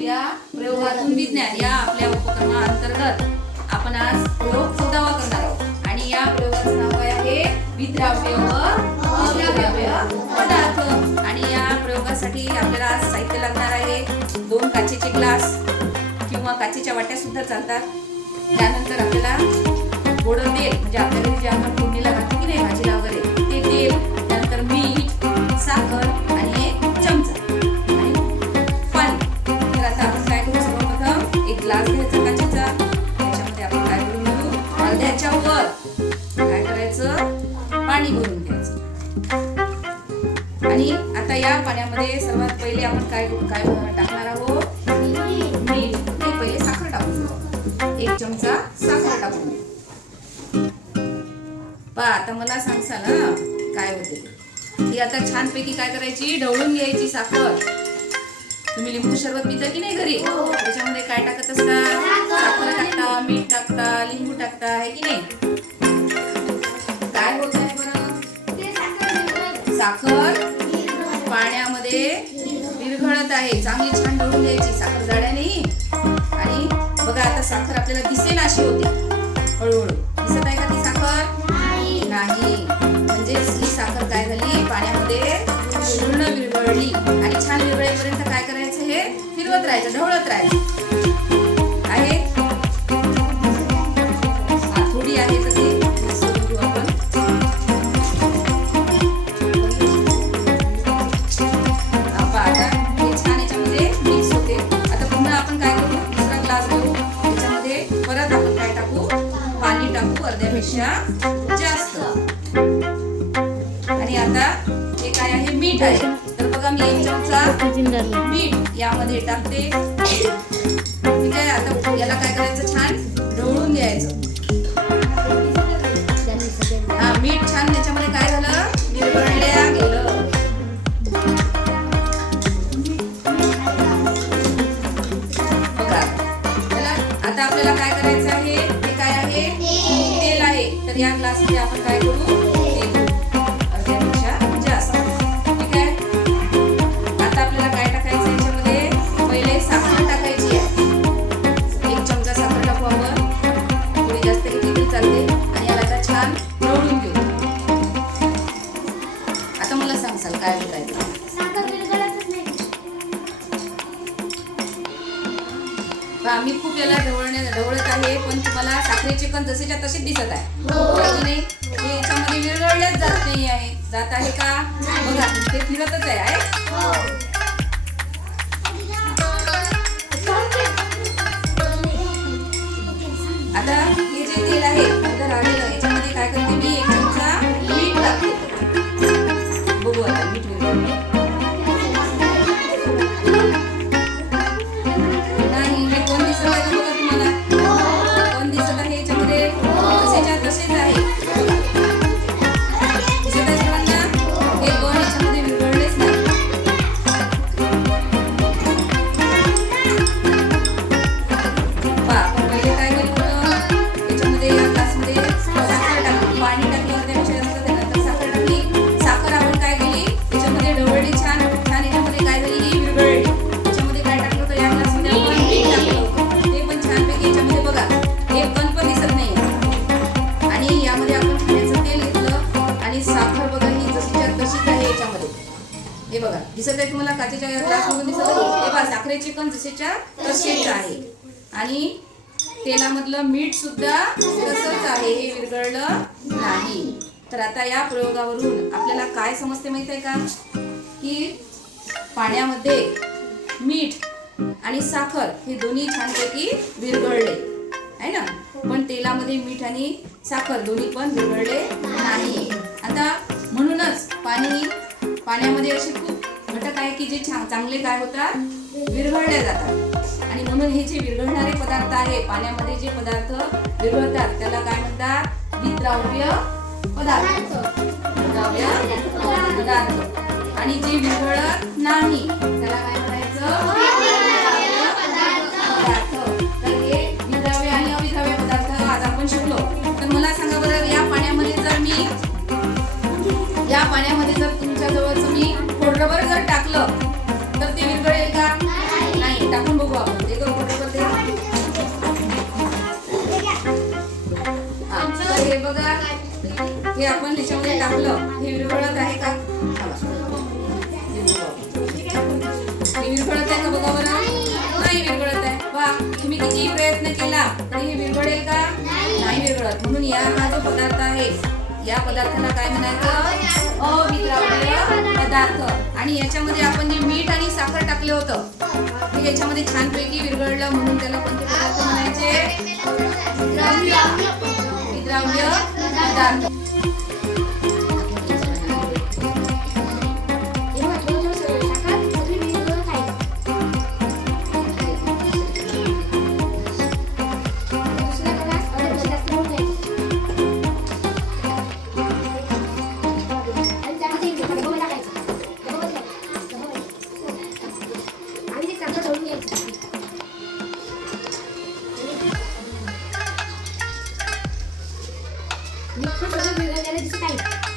ऐकूया प्रयोगातून विज्ञान या आपल्या उपक्रमाअंतर्गत आपण आज प्रयोग 14वा करणार आहोत आणि या प्रयोगाचं नाव काय आहे विद्राव्य व अद्राव्य पदार्थ। आणि या प्रयोगासाठी आपल्याला आज साहित्य लागणार आहे 2 काचेचे ग्लास किंवा काचेच्या वाट्या सुद्धा चालतात। त्यानंतर आपल्याला गोडं तेल म्हणजे आपल्या घरी जे आपण फोडणीला घालतो की नाही भाजीला वगैरे ते तेल, त्यानंतर मीठ, साखर आणि एक चमचा आणि पाणी। तर आता आपण काय करू, सर्वप्रथम एक ग्लास घ्यायचा काचेचा, त्याच्यामध्ये आपण काय करून घेऊ अर्ध्याच्या वर काय करायचं पाणी भरून घ्यायचं। आणि आता या पाण्यामध्ये सर्वात पहिले आपण काय टाकणार आहोत मीठ, नाही पहिले साखर टाकू, 1 चमचा साखर टाकू। आता मला सांगसा ना काय होते ती आता छानपैकी काय करायची ढवळून घ्यायची साखर। तुम्ही लिंबू सरबत पिता की नाही घरी, त्याच्यामध्ये काय टाकत असता साखर टाकता, मीठ टाकता, लिंबू टाकता आहे की नाही। काय होत आहे बरं, साखर पाण्यामध्ये विरघळत आहे, चांगली छान ढवळून घ्यायची साखर जाड्याने। आणि बघा आता साखर आपल्याला दिसेना अशी होते हळूहळू, दिसत आहे का ती साखर नाही, म्हणजे ही साखर काय झाली पाण्यामध्ये पूर्ण विरघळली। आणि छान विरघळेपर्यंत काय करायचं हे फिरवत राहायचं, ढवळत राहायचं आहे। थोडी आहे तर ती सोडू आपण। आता हे छान याच्यामध्ये मिक्स होते। आता पुन्हा आपण काय करू, दुसरा ग्लास घेऊ, त्याच्यामध्ये परत आपण काय टाकू पाणी टाकू अर्ध्यापेक्षा जास्त। आणि आता हे काय आहे मीठ आहे, तर बघा मी 1 चमचा मीठ यामध्ये टाकते, ठीक आहे। आता याला काय करायचं छान ढवळून घ्यायचं। मीठ छान त्याच्यामध्ये काय झालं विरघळल्या गेलं। बघा चला आता आपल्याला काय करायचं आहे, हे काय आहे तेल आहे, तर या ग्लासमध्ये आपण काय करू अर्ध्यापेक्षा जास्त, ठीक आहे। आता आपल्याला काय टाकायचं याच्यामध्ये पहिले साखर टाकायची आहे, 1 चमचा साखर टाकू आपण, थोडी जास्त घेतली तरी चालते। आणि याला आता छान ढवळून घेऊ। आता मला सांगसाल काय होत आहे मी खूप याला ढवळत आहे, पण तुम्हाला साखरेचे कण जसेच्या तसेच दिसत आहे, हे याच्यामध्ये विरघळल्याच जात नाही आहे, जात आहे का बघा ते फिरतच आहे। आता हे जे तेल आहे राहिलेलं याच्यामध्ये काय करते मी 1 चमचा मीठ टाकते, बघू आता मीठ विरघळलं नाही, हे कोण दिसत आहे बघा तुम्हाला, कोण दिसत आहे याच्यामध्ये तसेच्या तसेच आहे, दिसत आहे सर्वांना, हे कोण याच्यामध्ये विरघळलेच नाही। आपण पहिले काय केलं होतं याच्यामध्ये या ग्लासमध्ये साखर टाकली, पाणी टाकलं अर्ध्यापेक्षा जास्त, त्यानंतर साखर टाकली, साखर आपण काय केली याच्यामध्ये ढवळली छान छान, याच्यामध्ये काय झाली ही विरघळली। याच्यामध्ये काय टाकलं होतं या ग्लासमध्ये आपण मीठ टाकलं होतं, ते पण छानपैकी याच्यामध्ये बघा एक कण पण दिसत नाही। आणि यामध्ये आपण खाण्याचं तेल घेतलं आणि साखर बघा ही जशीच्या तशीच आहे याच्यामध्ये, हे बघा दिसत आहे तुम्हाला काचेच्या ग्लासमधून दिसत आहे, हे बघा साखरेचे कण जसेच्या तसेच आहे। आणि तेलामधलं मीठ सुद्धा तसंच आहे, हे विरघळलं नाही। तर आता या प्रयोगावरून आपल्याला काय समजते माहित आहे का, की पाण्यामध्ये मीठ आणि साखर हे दोन्ही छानपैकी विरघळले आहे ना, पण तेलामध्ये मीठ आणि साखर दोन्ही पण विरघळले नाही। आता म्हणूनच पाण्यामध्ये असे खूप घटक आहे की जे चांगले काय होतात विरघळले जातात। आणि म्हणून हे जे विरघळणारे पदार्थ आहे पाण्यामध्ये जे पदार्थ विरघळतात त्याला काय म्हणतात विद्राव्य पदार्थ, विद्राव्य पदार्थ। आणि जे विरघळत नाही त्याला काय म्हणायचं अविद्राव्य पदार्थ। तर हे विद्राव्य आणि अविद्राव्य पदार्थ आज आपण शिकलो। तर मला सांगा बरं या पाण्यामध्ये जर तुमच्या जवळचं मी खोडरबर जर टाकलं तर ते विरघळेल का नाही, टाकून बघू बघा हे आपण त्याच्यामध्ये टाकलं हे विरघळत आहे का हे विरघळत आहे का बघा बरं नाही विरघळत आहे वा तुम्ही किती प्रयत्न केला तरी हे विरघळेल का नाही विरघळत म्हणून या हा जो पदार्थ आहे या पदार्थाला काय म्हणायचं अविद्राव्य पदार्थ आणि याच्यामध्ये आपण जे मीठ आणि साखर टाकलं होतं ते याच्यामध्ये छानपैकी विरघळलं म्हणून त्याला कोणते पदार्थ म्हणायचे विद्राव्य पदार्थ मी खूप वेगळं दिसत आहे